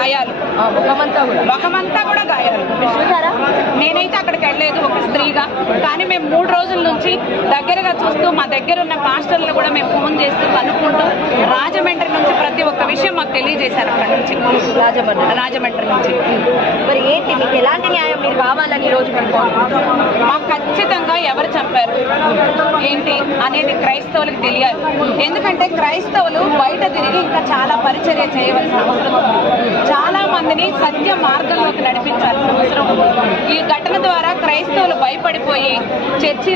గాయాలు, ముఖమంతా కూడా గాయాలు. నేనైతే అక్కడికి వెళ్ళలేదు ఒక స్త్రీగా, కానీ మేము 3 రోజుల నుంచి దగ్గరగా చూస్తూ మా దగ్గర ఉన్న పాస్టర్లు కూడా మేము ఫోన్ చేస్తూ కనుక్కుంటూ రాజమండ్రి నుంచి ప్రతి ఒక్క విషయం మాకు తెలియజేశారు. అక్కడి నుంచి రాజమండ్రి నుంచి మరి ఏంటి మీకు ఎలాంటి న్యాయం మీరు కావాలని ఈ రోజు మాకు ఖచ్చితంగా ఎవరు చంపారు ఏంటి అనేది క్రైస్తవులకు తెలియాలి. ఎందుకంటే క్రైస్తవులు బయట తిరిగి ఇంకా చాలా పరిచర్య చేయవలసిన అవసరం ఉంది. చాలా మందిని సత్య మార్గంలోకి నడిపించాల్సిన అవసరం ఉంది. ఈ ఘటన ద్వారా క్రైస్తవులు భయపడిపోయి చర్చి